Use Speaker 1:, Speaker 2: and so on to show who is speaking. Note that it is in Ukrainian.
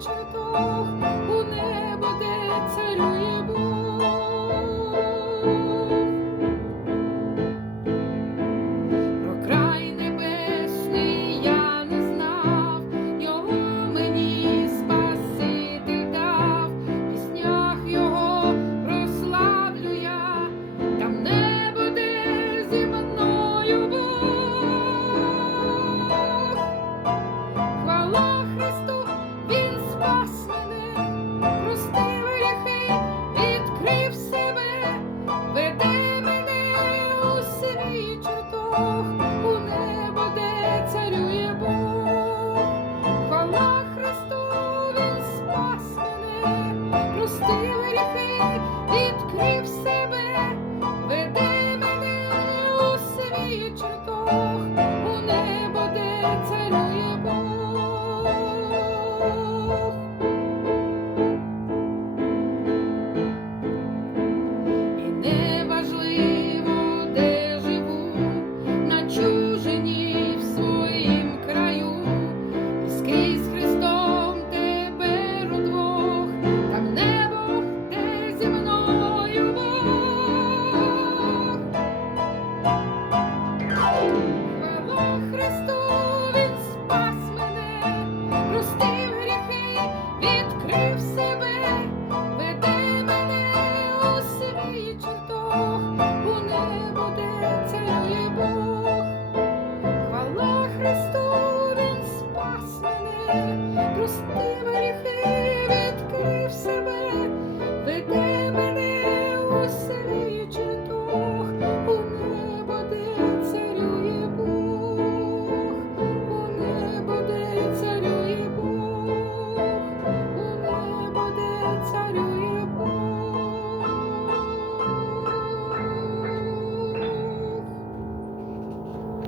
Speaker 1: чертог, Oh.